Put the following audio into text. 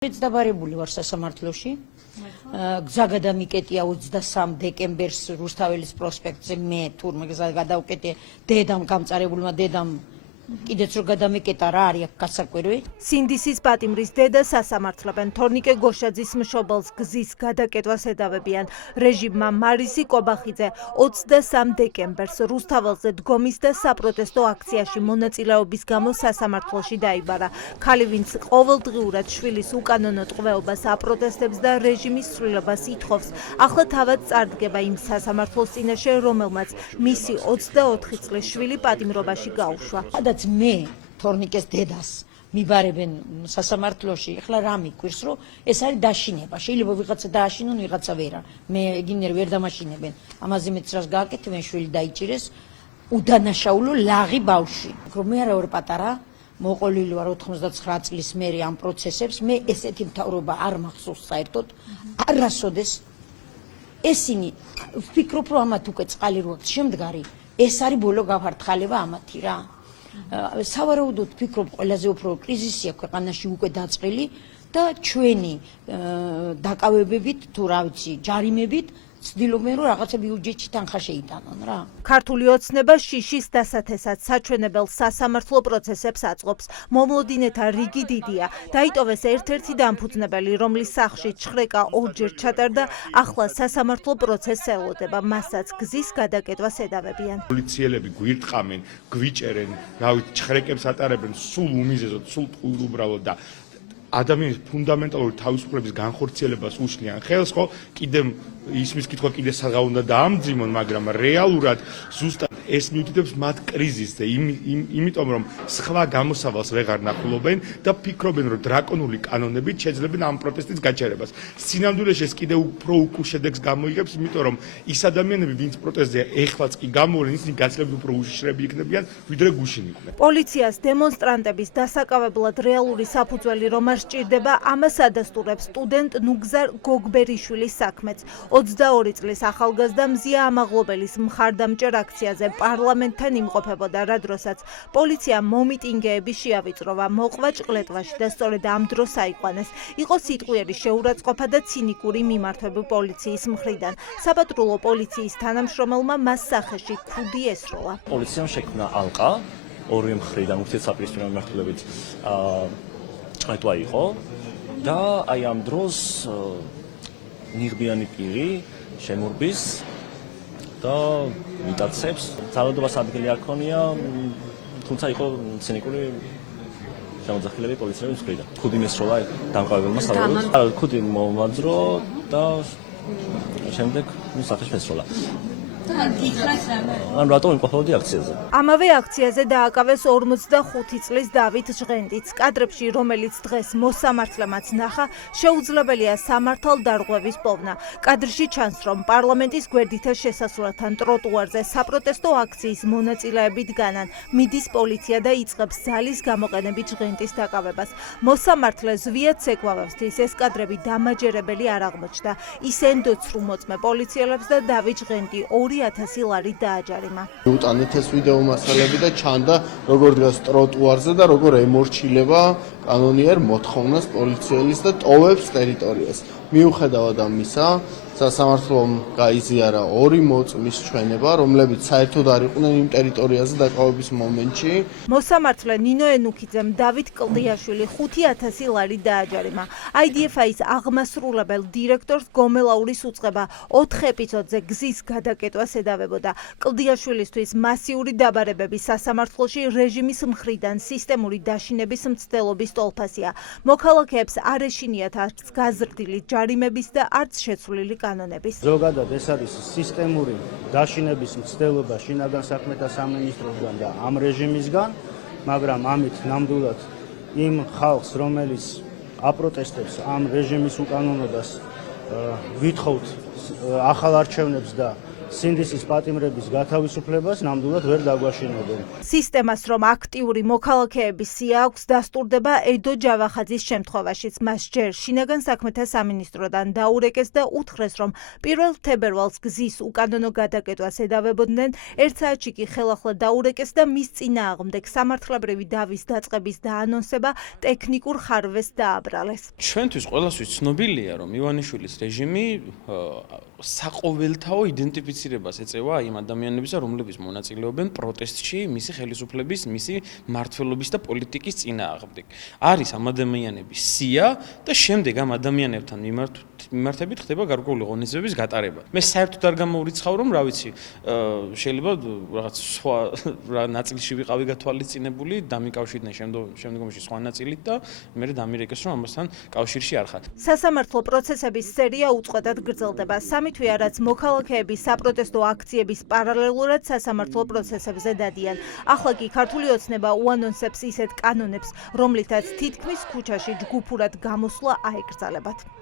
დაბარებული ვარ სასამართლოში. გზა გადამიკეტია 23 დეკემბერს რუსთაველის პროსპექტზე მე თურმე გზა გადავკეტე დედამ გამწარებულმა დედამ კიდეც რო გადამიკეტა რა არის აქ გასაკვირი. სინდისის პატიმრის დედა სასამართლებენ თორნიკე გოშაძის მშობელს გზის გადაკეტვას ედავებიან. რეჟიმმა მარისი კობახიძე 23 დეკემბერს რუსთაველზე დგომის და საპროტესტო აქციაში მონაწილეობის გამო სასამართლოში დაიბარა. ქალი, ვინც ყოველდღიურად შვილის უკანონო ტყვეობას აპროტესტებს და რეჟიმის ცვლილებას ითხოვს, ახლა თავად წარდგება იმ სასამართლოს წინაშე, რომელმაც მისი 24 წლის შვილი პატიმრობაში გაუშვა. მე თორნიკეს დედას მიბარებენ სასამართლოში, ეხლა რა მიკვირს, რომ ეს არის დაშინება. შეიძლება ვიღაცა დააშინონ, ვიღაცა ვერა. მე ეგინერ ვერ დამაშინებენ. ამაზე მეც რას გააკეთებენ, შვილი დაიჭირეს, უდანაშაულო ლაღი ბავშვი. რომ მე არა ვარ პატარა, მოყოლილი ვარ 99 წლის მერე ამ პროცესებს, მე ესეთი მთავრობა არ მახსოვს საერთოდ, არასოდეს ესინი ვფიქრობ, რომ ამათ უკვე წყალი რო აქვს შემდგარი, ეს არის ბოლო გაფართხალება ამათი რა. სავარაუდოდ ვფიქრობ, ყველაზე უფრო კრიზისია ქვეყანაში უკვე დაწყილი და ჩვენი დაკავებებით თუ რა ვიცი, ჯარიმებით ცდილობენ რომ რაღაცა ბიუჯეტში თანხა შეიტანონ რა. ქართული ოცნება შიშის დასათესად საჩვენებელ სასამართლო პროცესებს აწყობს. მომლოდინეთა რიგი დიდია. დაიტოვეს ერთ-ერთი დამფუძნებელი, რომლის სახლში ჩხრეკა ორჯერ ჩატარდა, ახლა სასამართლო პროცესს ელოდება. მასაც გზის გადაკეტვას ედავებიან. პოლიციელები გვირტყამენ, გვიჭერენ, რავით, ჩხრეკებს ატარებენ, სულ უმიზეზოდ, სულ ტყუილ უბრალოდ და ადამიანის ფუნდამენტალური თავისუფლების განხორციელებას უშლიან ხელს, ხო? კიდე ისმის კითხვა კიდე საღა უნდა დაამძიმონ, მაგრამ რეალურად ზუსტად ეს მიუთითებს მათ კრიზისზე, იმიტომ რომ სხვა გამოსავალს ვეღარ ნახულობენ და ფიქრობენ, რომ დრაკონული კანონებით შეძლებენ ამ პროტესტის გაჩერებას. სინამდვილეში ეს კიდე უფრო უკულ შედეგს გამოიღებს, იმიტომ რომ ის ადამიანები, ვინც პროტესტზე ეხლაც კი გამოვლენ, ისინი გაცილებით უფრო უშიშრები იქნებიან, ვიდრე გუშინ იყვნენ. პოლიციას დემონსტრანტების დასაკავებლად რეალური საფუძველი რომ არ სჭირდება, ამას ადასტურებს სტუდენტ ნუგზარ გოგბერიშვილის საქმეც. 22 წლის ახალგაზრდა მზია ამაღლობელის მხარდამჭერ აქციაზე პარლამენტთან იმყოფებოდა, რა დროსაც პოლიციამ მომიტინგეები შეავიწროვა, მოყვა ჭყლეტვაში და სწორედ ამ დროს აიყვანეს. იყო სიტყვიერი შეურაცხყოფა და ცინიკური მიმართვები პოლიციის მხრიდან. საპატრულო პოლიციის თანამშრომელმა მას სახეში ქუდი ესროლა. პოლიციამ შექმნა ალყა ორივე მხრიდან ურთიერთსაპირისპირო მიმართულებით ჭყლეტვა იყო და აი ამ დროს ნიღბიანი პირი შემურბის და მიტაცებს. ძალადობას ადგილი არ ქონია, თუმცა იყო ცინიკური შემოძახილები პოლიციების მხრიდან. ქუდი მისროლა დამყარებელმა სავარაუდოდ. ქუდი მომაძრო და შემდეგ სახეში შესროლა. ან რატომ იმყოფებოდი აქციაზე? ამავე აქციაზე დააკავეს 45 წლის დავით ჟღენტიც. კადრებში, რომელიც დღეს მოსამართლემაც ნახა, შეუძლებელია სამართალდარღვევის პოვნა. კადრში ჩანს, რომ პარლამენტის გვერდითა შესასვლელთან ტროტუარზე საპროტესტო აქციის მონაწილეები დგანან. მიდის პოლიცია და იწყებს ზალის გამოყენებით ჟღენტის დაკავებას. მოსამართლე ზვიად ცეკვავებსთვის ეს კადრები დამაჯერებელი არ აღმოჩნდა. ის ენდოც რომ მოწმე პოლიციელებს და დავით ჟღენტი 2000 ლარი დააჯარიმა. უტანეთ ეს ვიდეო მასალები და ჩანდა როგორ დგას ტროტუარზე და როგორ ემორჩილება კანონიერ მოთხოვნას პოლიციელის და ტოვებს ტერიტორიას. მიუხედავად ამისა, სასამართლომ გაიზიარა 2 მოწმის ჩვენება, რომლებიც საერთოდ არ იყვნენ იმ ტერიტორიაზე დაკავების მომენტში. მოსამართლე ნინო ენუქიძემ დავით კლდიაშვილი 5000 ლარი დააჯარიმა. IDFI-ის აღმასრულებელ დირექტორს გომელაურის უწყება 4 ეპიზოდზე გზის გადაკეტვას ედავებოდა. კლდიაშვილისთვის მასიური დაბარებები სასამართლოში რეჟიმის მხრიდან სისტემური დაშინების მცდელობის ტოლფასია. მოქალაქეებს არ ეშინიათ არც გაზრდილი ჯარიმების და არც შეცვლილი კანონების. ზოგადად ეს არის სისტემური დაშინების მცდელობა შინაგან საქმეთა სამინისტროსგან და ამ რეჟიმისგან, მაგრამ ამით ნამდვილად იმ ხალხს, რომელიც აპროტესტებს ამ რეჟიმის უკანონობას, ვითხოვთ ახალ არჩევნებს და სინდისის პატიმრების გათავისუფლებას ნამდვილად ვერ დაგვაშინებენ. სისტემას რომ აქტიური მოქალაქეების სია აქვს დასტურდება ედო ჯავახაძის შემთხვევაშიც. მას ჯერ შინაგან საქმეთა სამინისტროდან დაურეკეს და უთხრეს, რომ 1 თებერვალს გზის უკანონო გადაკეთებას ედავებოდნენ. 1 საათში კი ხელახლა დაურეკეს და მის წინააღმდეგ სამართლებრივი დავის დაწყების დაანონსება ტექნიკურ ხარვეს დააბრალეს. ჩვენთვის ყველასთვის ცნობილია, რომ ივანიშვილის რეჟიმი საყოველთაო იდენტიფიცირებას ეწევა იმ ადამიანებისა, რომლებიც მონაწილეობენ პროტესტში მისი ხელისუფლების, მისი მმართველობის და პოლიტიკის წინააღმდეგ. არის ამ ადამიანების სია და შემდეგ ამ ადამიანებთან მიმართებით ხდება გარკვეული ღონისძიებების გატარება. მე საერთოდ არ გამოვრიცხავ, რომ რა ვიცი, შეიძლება რაღაც სხვა ნაწილში ვიყავი გათვალისწინებული, დამიკავშირდნენ შემდგომში სხვა ნაწილით და მე დამირეკეს, რომ ამასთან კავშირში არ ხართ. სასამართლო პროცესების სერია უწყვეტად გრძელდება. 3 თვეა, რაც მოქალაქეები საპროტესტო აქციების პარალელურად სასამართლო პროცესებზე დადიან. ახლა კი ქართული ოცნება უანონსებს ისეთ კანონებს, რომლითაც თითქმის ქუჩაში ჯგუფურად გამოსვლა აეკრძალებათ.